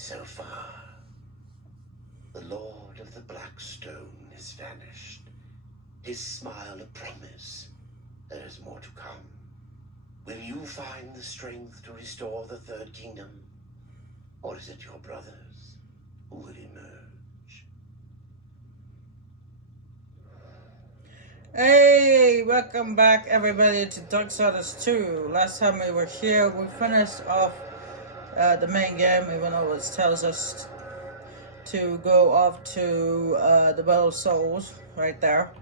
so far. The Lord of the Black Stone has vanished. His smile a promise. There is more to come. Will you find the strength to restore the Third Kingdom? Or is it your brothers who will emerge? Hey, welcome back everybody to Darksiders 2. Last time we were here, we finished off the main game, even though it tells us to go off to the Well of Souls, right there.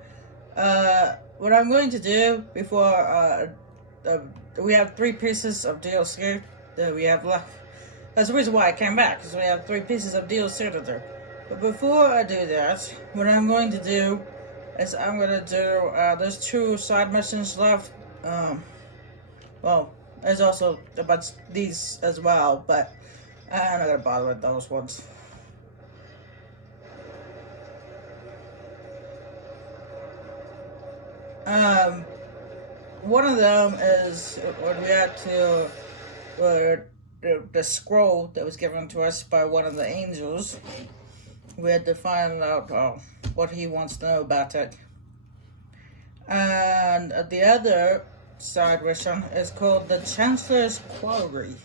What I'm going to do before, we have 3 pieces of DLC that we have left. That's the reason why I came back, because we have 3 pieces of DLC to do. But before I do that, what I'm going to do is I'm going to do, there's 2 side missions left. Well, there's also a bunch of these as well, but I'm not going to bother with those ones. One of them is when we had to, the scroll that was given to us by one of the angels. We had to find out what he wants to know about it. And the other side mission is called the Chancellor's Quarry.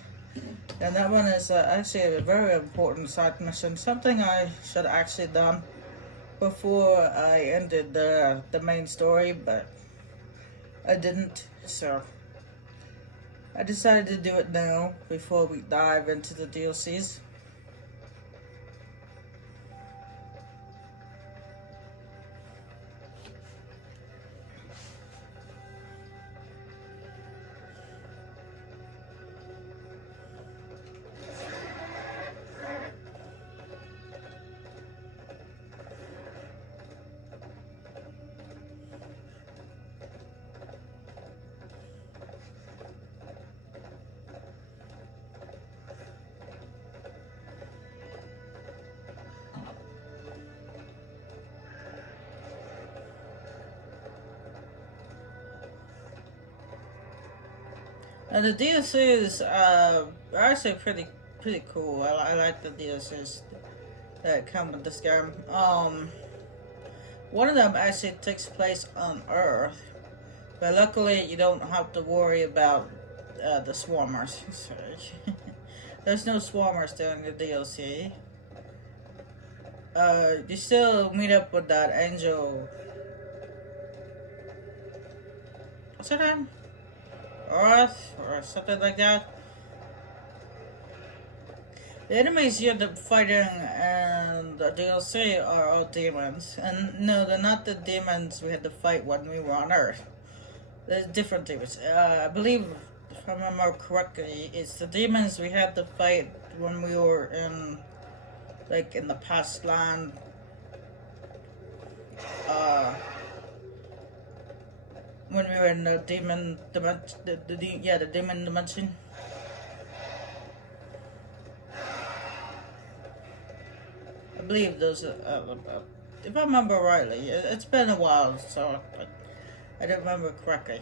And that one is actually a very important side mission. Something I should have actually done before I ended the main story, but I didn't. So I decided to do it now before we dive into the DLCs. And the DLCs are actually pretty cool. I like the DLCs that come with this game. One of them actually takes place on Earth, but luckily you don't have to worry about the swarmers. There's no swarmers during the DLC. You still meet up with that angel. What's her name? Earth or something like that. The enemies you're fighting and the DLC are all demons. And no, they're not the demons we had to fight when we were on Earth. They're different demons. I believe, if I remember correctly, it's the demons we had to fight when we were in, like, in the past land. When we were in the demon dimension, the demon dimension. I believe those are, if I remember rightly, it's been a while, so I don't remember correctly.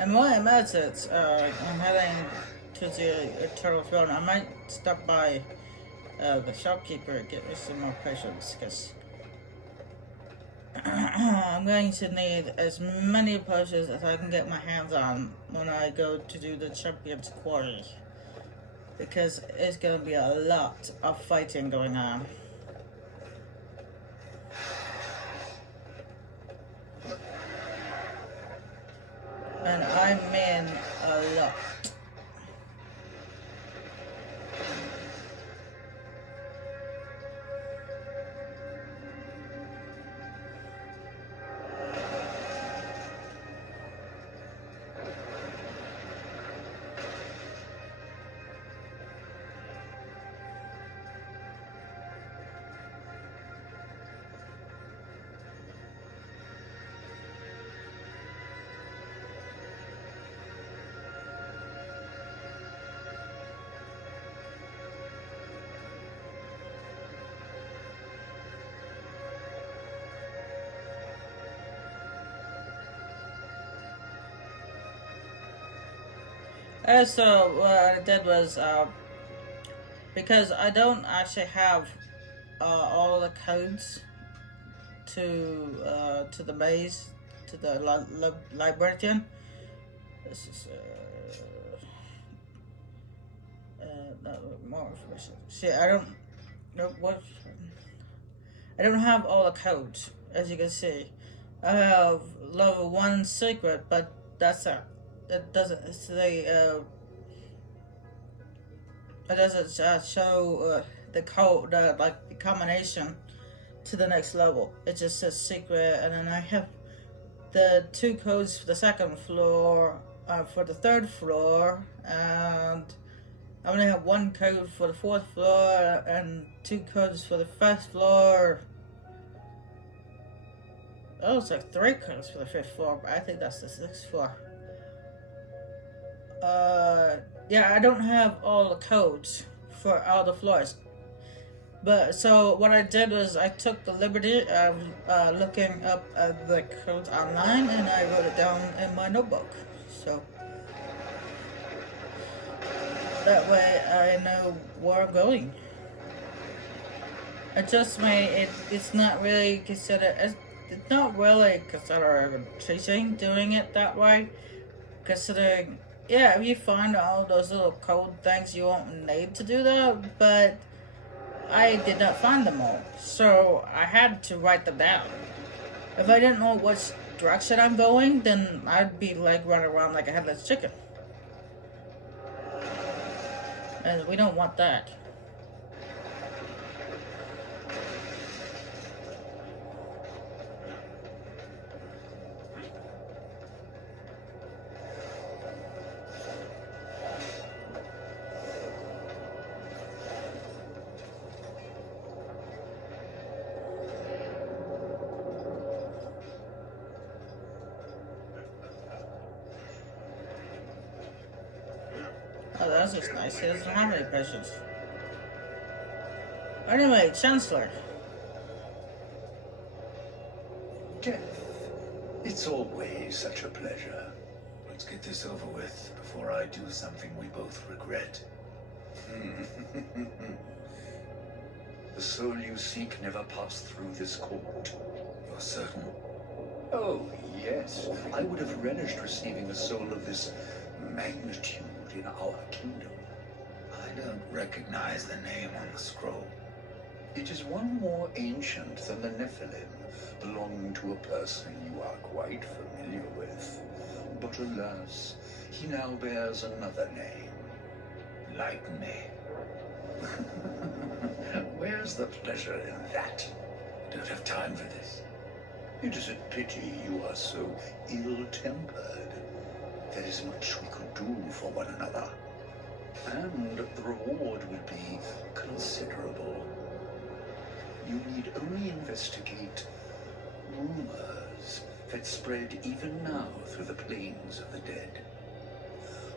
And while I'm at it, I'm heading to the Eternal Throne. I might stop by the shopkeeper and get me some more potions, because I'm going to need as many potions as I can get my hands on when I go to do the Champion's Quarry, because it's going to be a lot of fighting going on. And I mean a lot. So what I did was because I don't actually have all the codes to the maze, to the librarian. This is no, more information. See, I don't know what. I don't have all the codes, as you can see. I have level 1 secret, but that's it. It doesn't say. It doesn't show the code, like the combination to the next level. It just says secret, and then I have the 2 codes for the 2nd floor, for the 3rd floor, and I only have 1 code for the 4th floor and 2 codes for the 1st floor. Oh, it's like 3 codes for the 5th floor, but I think that's the 6th floor. Yeah, I don't have all the codes for all the floors. But so what I did was I took the liberty of looking up the codes online, and I wrote it down in my notebook. So that way I know where I'm going. Adjust it's not really considered, it's not really considered cheating doing it that way, considering, yeah, if you find all those little code things, you won't need to do that, but I did not find them all, so I had to write them down. If I didn't know which direction I'm going, then I'd be like running around like a headless chicken. And we don't want that. Oh, that's just nice. He doesn't have any patience. Anyway, Chancellor. Death. It's always such a pleasure. Let's get this over with before I do something we both regret. The soul you seek never passed through this court. You're certain? Oh, yes. I would have relished receiving a soul of this magnitude in our kingdom. I don't recognize the name on the scroll. It is one more ancient than the Nephilim, belonging to a person you are quite familiar with. But alas, he now bears another name. Like me. Where's the pleasure in that? I don't have time for this. It is a pity you are so ill-tempered. There is much we could do for one another. And the reward would be considerable. You need only investigate rumors that spread even now through the plains of the dead.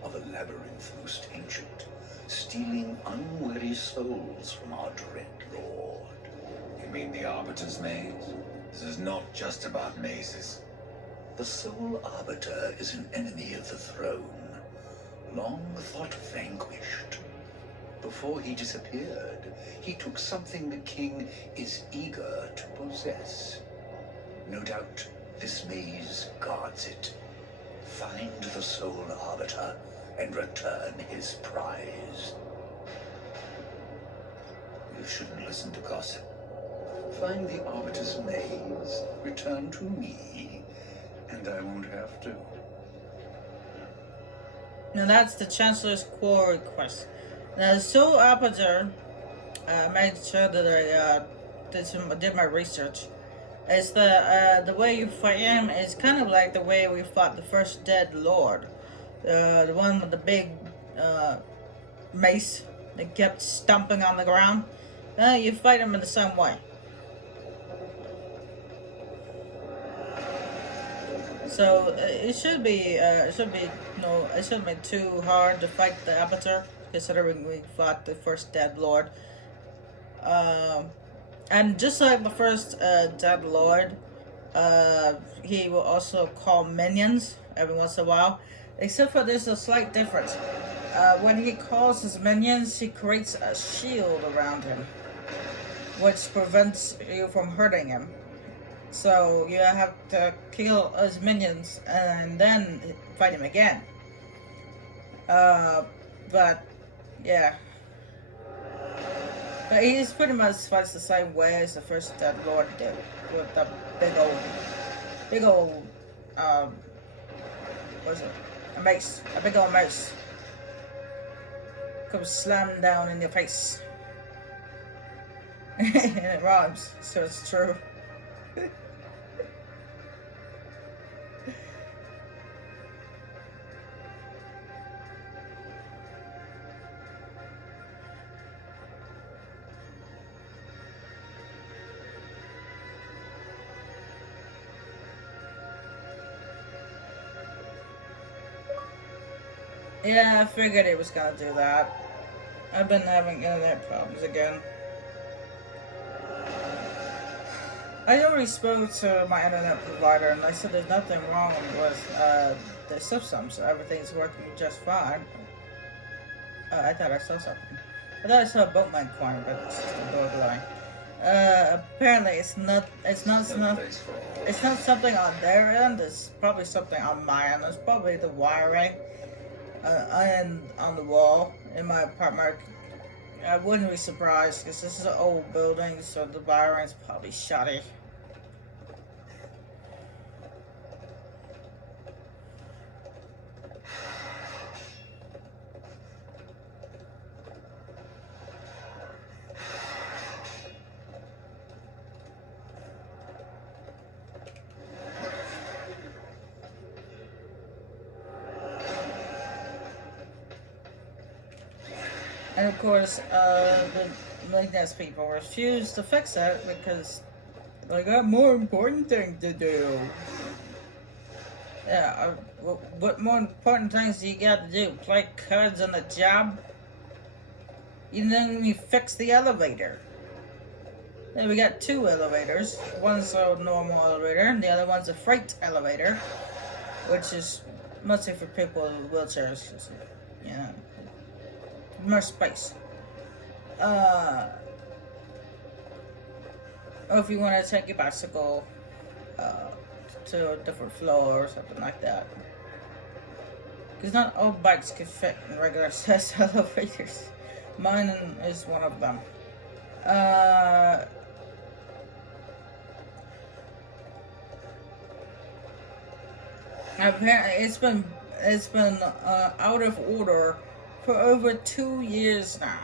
Of a labyrinth most ancient, stealing unwary souls from our dread lord. You mean the Arbiter's Maze? This is not just about mazes. The sole Arbiter is an enemy of the throne, long thought vanquished. Before he disappeared, he took something the king is eager to possess. No doubt this maze guards it. Find the sole Arbiter and return his prize. You shouldn't listen to gossip. Find the Arbiter's Maze, return to me, and I won't have to. Now that's the Chancellor's core request. Now the Soul Arbiter, made sure that I did my research. Is the way you fight him is kind of like the way we fought the first dead lord, the one with the big mace that kept stomping on the ground. You fight him in the same way. So it shouldn't be too hard to fight the Arbiter, considering we fought the first dead lord. And just like the first dead lord, he will also call minions every once in a while. Except for there's a slight difference. When he calls his minions, he creates a shield around him, which prevents you from hurting him. So you have to kill his minions and then fight him again. But yeah. But he's pretty much fights the same way as the first Dead Lord did, with the big old, what is it? A big old mace. Comes slamming down in your face. And it rhymes, so it's true. Yeah, I figured it was gonna do that. I've been having internet problems again. I already spoke to my internet provider and they said there's nothing wrong with the system, so everything's working just fine. I thought I saw something. I thought I saw a boatman coin, but it's just a dog line. Apparently it's not something on their end, it's probably something on my end. It's probably the wiring and on the wall in my apartment. I wouldn't be surprised because this is an old building, so the wiring's probably shoddy. And of course, the maintenance people refuse to fix it because they got more important things to do. Yeah, what more important things do you got to do? Play cards on the job? You didn't even fix the elevator. Then we got two elevators. One's a normal elevator, and the other one's a freight elevator, which is mostly for people in wheelchairs. Yeah. More space. Or if you want to take your bicycle to a different floor or something like that. Because not all bikes can fit in regular size elevators. Mine is one of them. Apparently it's been out of order for over 2 years now.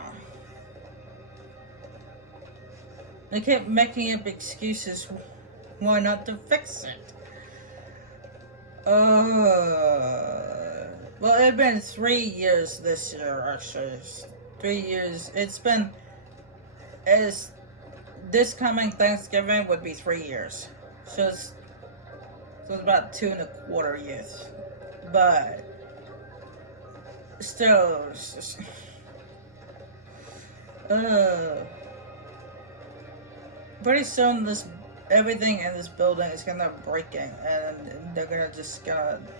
They kept making up excuses why not to fix it. Well, it's been 3 years this year, actually. 3 years. It's this coming Thanksgiving would be 3 years. So it's about 2.25 years. But still, it's just, pretty soon everything in this building is gonna breaking, and they're gonna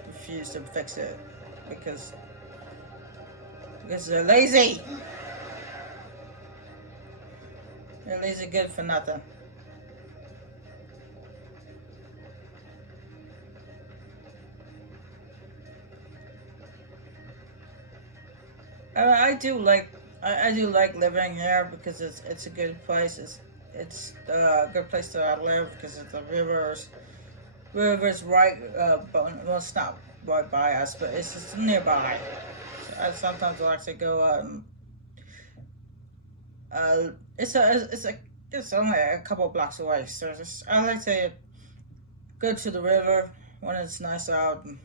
refuse to fix it because they're lazy. They're lazy good for nothing. I do like living here because it's a good place. It's a good place to live because the river's right. Well, it's not right by us, but it's just nearby. So I sometimes like to go out and it's only a couple blocks away. So I like to go to the river when it's nice out and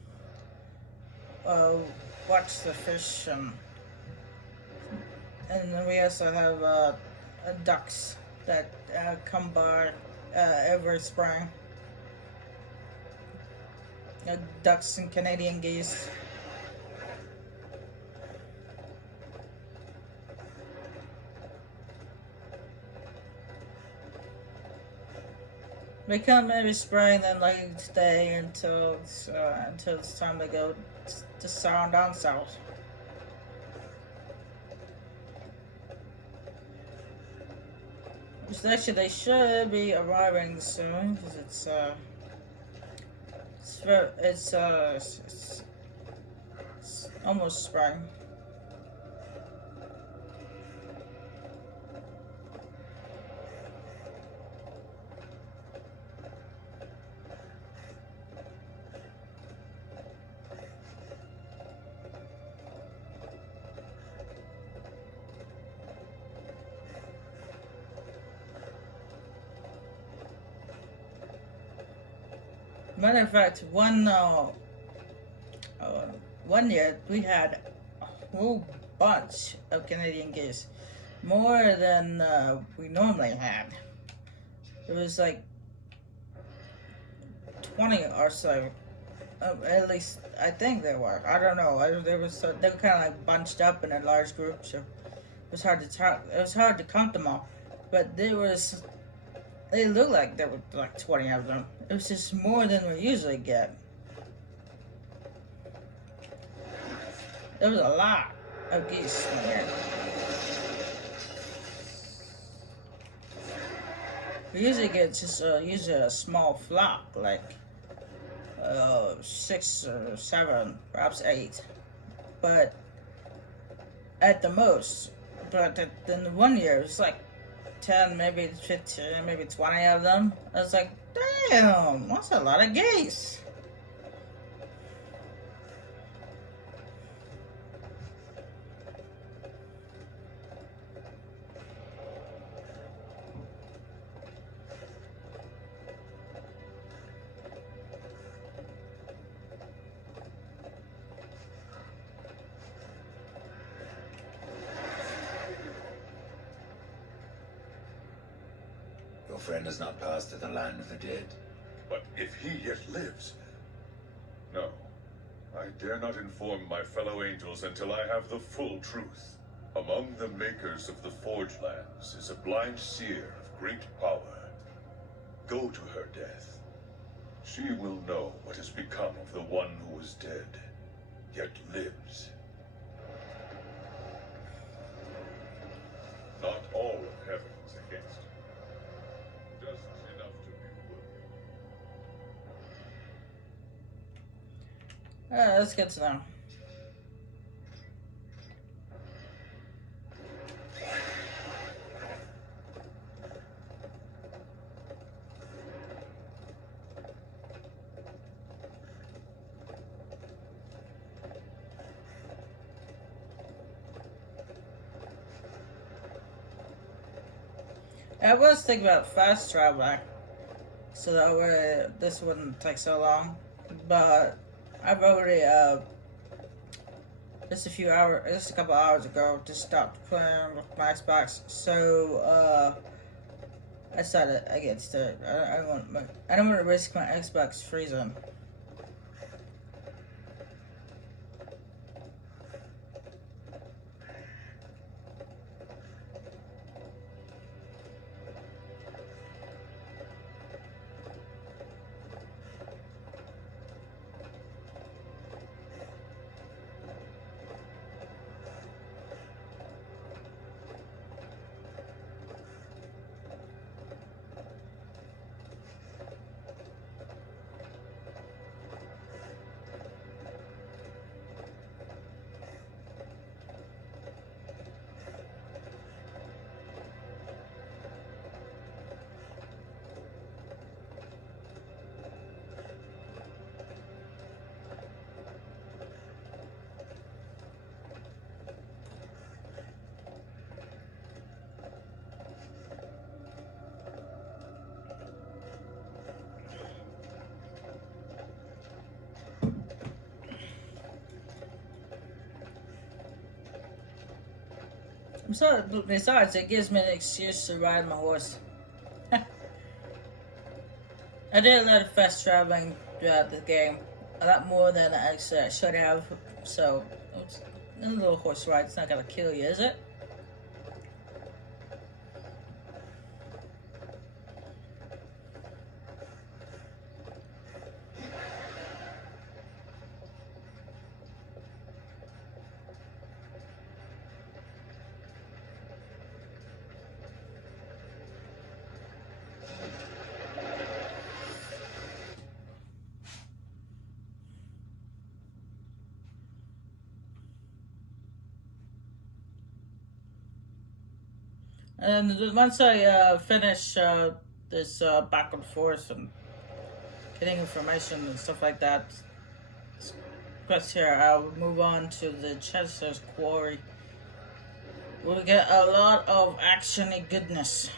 watch the fish and then we also have ducks that come by every spring. Ducks and Canadian geese. We come every spring, then like stay until it's time to go to down south. Which actually they should be arriving soon because it's almost spring. Matter of fact, one year we had a whole bunch of Canadian geese, more than we normally had. It was like 20 or so. At least I think there were. I don't know. They were kind of like bunched up in a large group, so it was hard to talk. It was hard to count them all, but there was. They looked like there were like 20 of them. It was just more than we usually get. There was a lot of geese in there. We usually get just usually a small flock, like 6 or 7, perhaps 8, but at the most. But then the one year it was like 10, maybe 15, maybe 20 of them. I was like, damn, that's a lot of geese. Your friend has not passed to the land of the dead. But if he yet lives... No. I dare not inform my fellow angels until I have the full truth. Among the makers of the Forge Lands is a blind seer of great power. Go to her death. She will know what has become of the one who was dead, yet lives. Not all of heaven is against her. Just enough to be worthy. That's good to know. I was thinking about fast traveling, so that way this wouldn't take so long. But I've already just a couple hours ago, just stopped playing with my Xbox. So I decided against it. I don't want to risk my Xbox freezing. So, besides, it gives me an excuse to ride my horse. I did a lot of fast traveling throughout the game, a lot more than I should have. So, a little horse ride's not gonna kill you, is it? And once I finish this back and forth and getting information and stuff like that, press here, I'll move on to the Chester's Quarry. We'll get a lot of actiony goodness.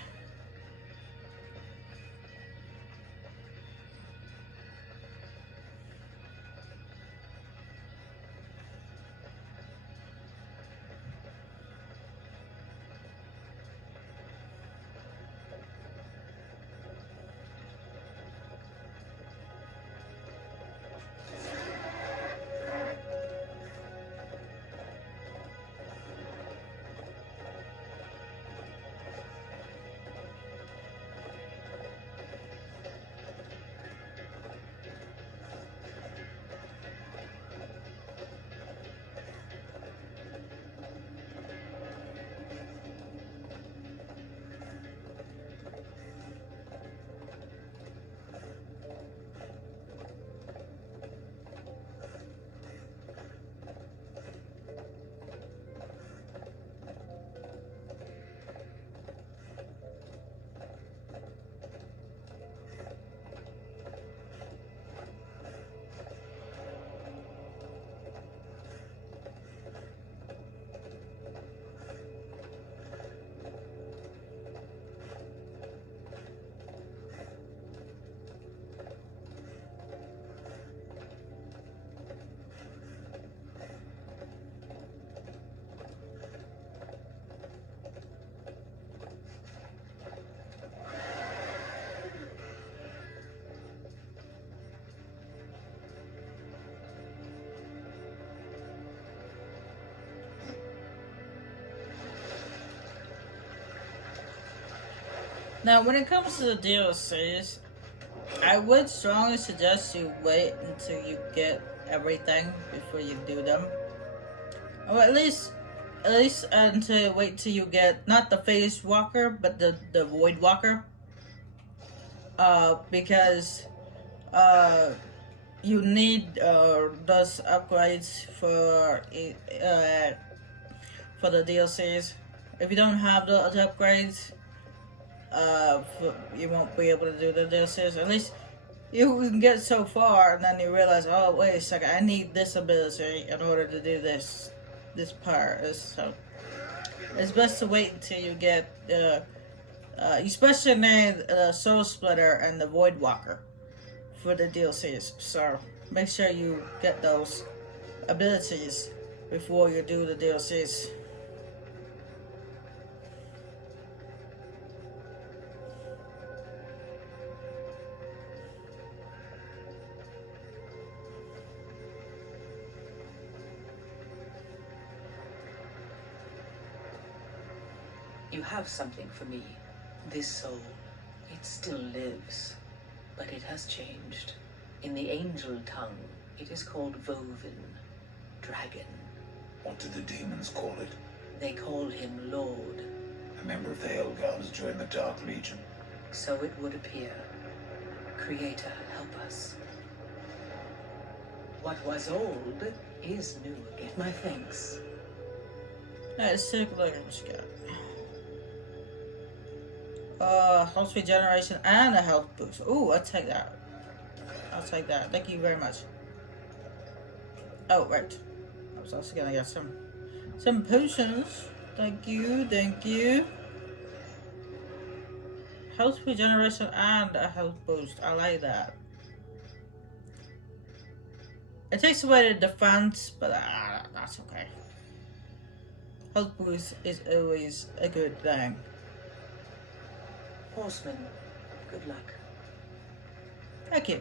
Now, when it comes to the DLCs, I would strongly suggest you wait until you get everything before you do them. Or at least until wait till you get not the Phase Walker, but the Void Walker. Because you need those upgrades for the DLCs. If you don't have the upgrades, you won't be able to do the DLCs. At least you can get so far, and then you realize, oh wait a second, I need this ability in order to do this part. So it's best to wait until you get you especially need the Soul Splitter and the Void Walker for the DLCs. So make sure you get those abilities before you do the DLCs. You have something for me. This soul, it still lives, but it has changed. In the angel tongue, it is called Voven, dragon. What do the demons call it? They call him Lord. A member of the Hell Gods joined the Dark Legion. So it would appear. Creator, help us. What was old is new again. My thanks. Let's take a look at what you got. Health regeneration and a health boost. Ooh, I'll take that. I'll take that. Thank you very much. Oh, right. I was also gonna get some potions. Thank you, thank you. Health regeneration and a health boost. I like that. It takes away the defense, but that's okay. Health boost is always a good thing. Horseman, good luck. Thank you.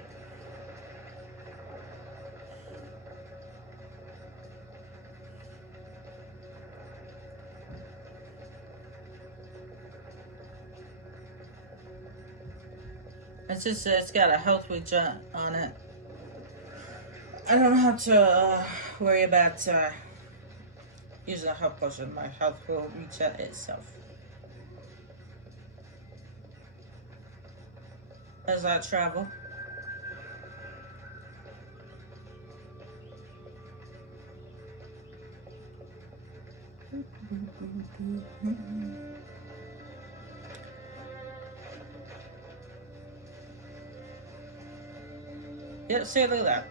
It's got a health regen on it. I don't have to worry about using a health potion. My health will regen itself. As I travel. Yeah, see, look at that.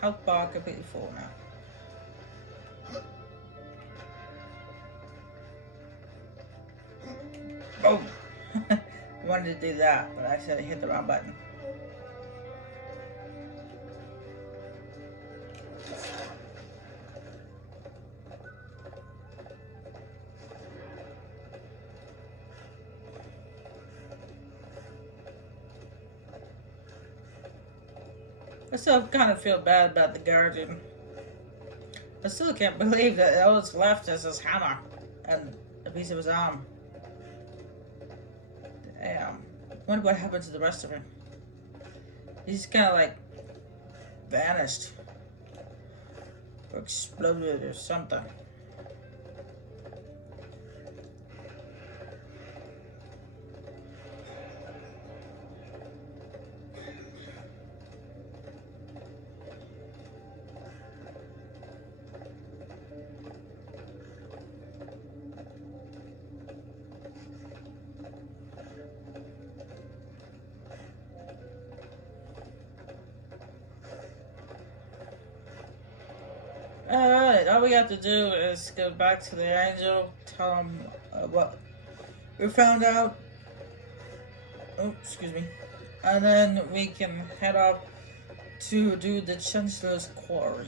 Health bar completely full now. Oh! I wanted to do that, but I accidentally hit the wrong button. I still kind of feel bad about the guardian. I still can't believe that all that's left is his hammer and a piece of his arm. Damn. I wonder what happened to the rest of him. He's kind of like vanished or exploded or something. Alright, all we have to do is go back to the angel, tell him what we found out. Oh, excuse me. And then we can head off to do the Chancellor's Quarry.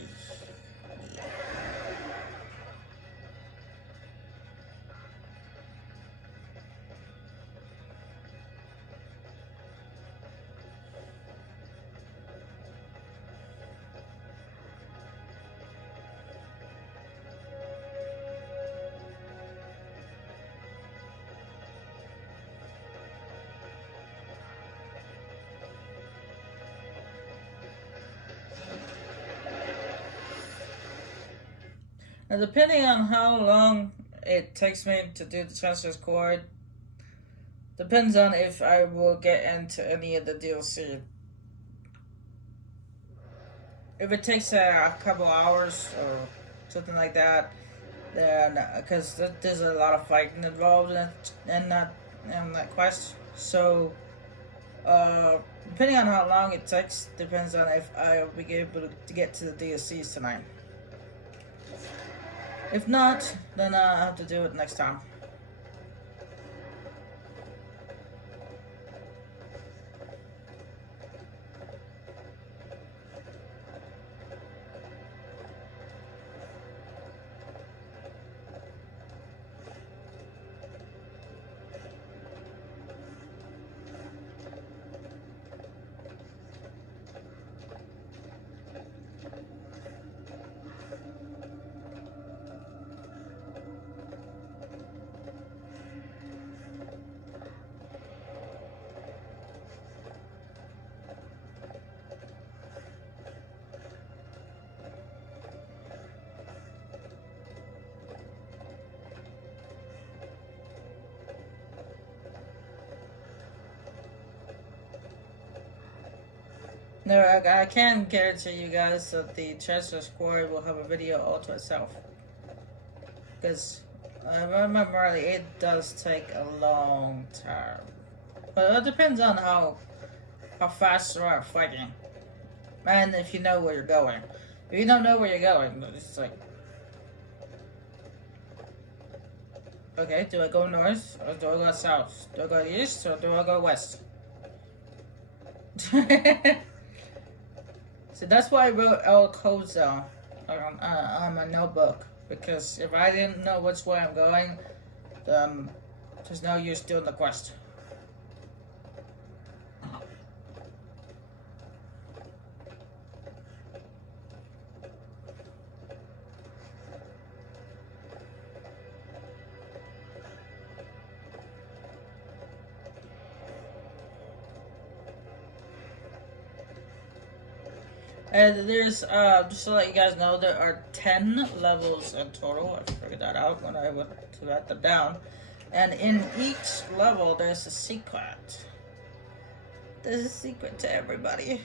Now, depending on how long it takes me to do the Chancellor's Quarry, depends on if I will get into any of the DLC. If it takes a couple hours or something like that, then because there's a lot of fighting involved in that quest, so depending on how long it takes, depends on if I'll be able to get to the DLCs tonight. If not, then I'll have to do it next time. No, I can guarantee you guys that the Chancellor's Quarry will have a video all to itself. Because I remember it does take a long time. But it depends on how fast you are fighting. And if you know where you're going. If you don't know where you're going, it's like... Okay, do I go north or do I go south? Do I go east or do I go west? So that's why I wrote all codes down on my notebook, because if I didn't know which way I'm going, there's no use doing the quest. And there's, just to let you guys know, there are 10 levels in total. I figured that out when I went to write them down. And in each level, there's a secret. There's a secret to everybody.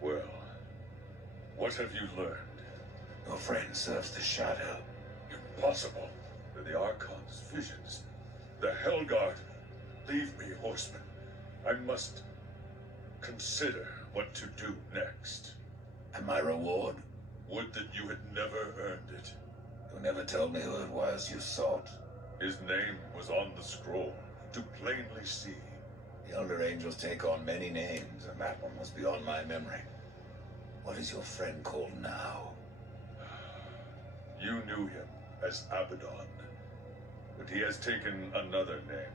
Well, what have you learned? Your friend serves the shadow. Impossible. They're the Archon's visions. The Hellguard. Leave me, horseman. I must consider what to do next. And my reward? Would that you had never earned it. You never told me who it was you sought. His name was on the scroll, to plainly see. The Elder Angels take on many names, and that one was beyond my memory. What is your friend called now? You knew him as Abaddon, but he has taken another name,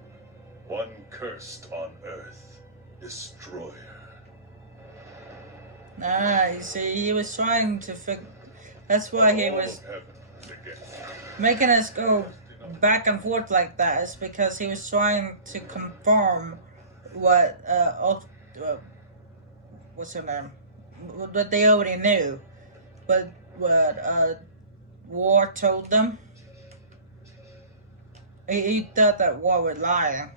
one cursed on Earth, Destroyer. Ah, you see, he was trying to that's why he All was of heaven is against you. making us go back and forth like that. Is because he was trying to confirm what what's her name? What they already knew, but what War told them. He thought that War was lying,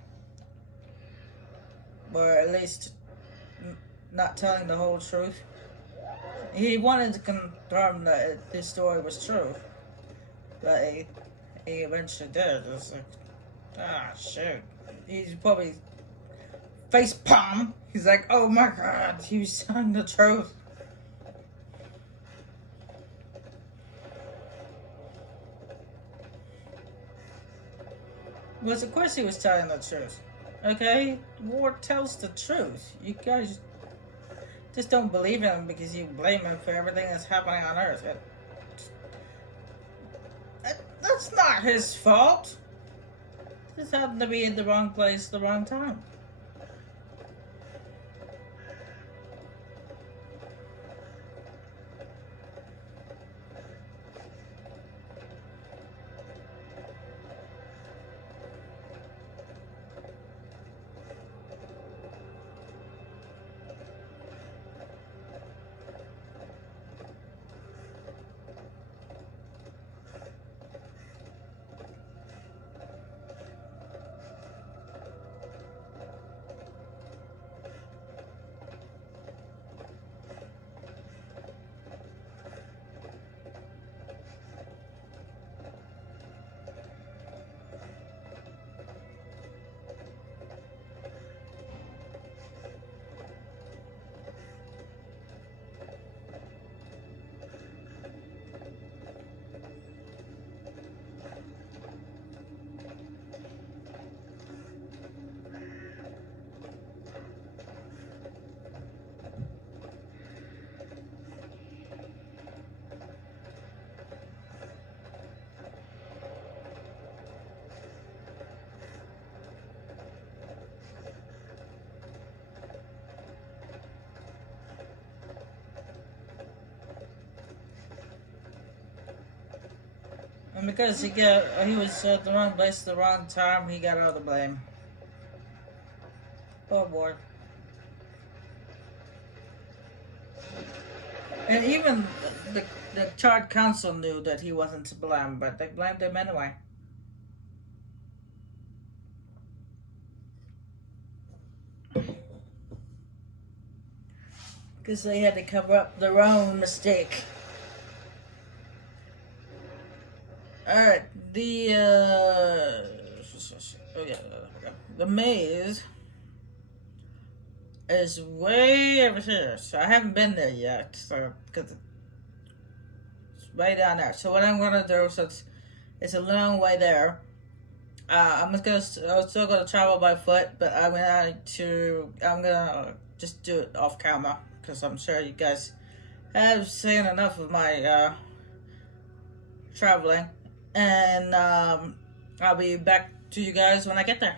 or at least not telling the whole truth. He wanted to confirm that this story was true, but he eventually did. It's like, shoot. He's probably face palm. He's like, oh my god, he was telling the truth. Well, of course he was telling the truth. Okay? War tells the truth. You guys just don't believe in him because you blame him for everything that's happening on Earth. That's not his fault. Just happened to be in the wrong place at the wrong time. And because he was at the wrong place at the wrong time, he got all the blame. Oh boy. And even the Charred Council knew that he wasn't to blame, but they blamed him anyway. Because they had to cover up their own mistake. Alright, the maze is way over here, so I haven't been there yet, so because it's way down there. So what I'm gonna do, since it's a long way there, I'm still gonna travel by foot, but I'm gonna just do it off camera because I'm sure you guys have seen enough of my traveling. And I'll be back to you guys when I get there.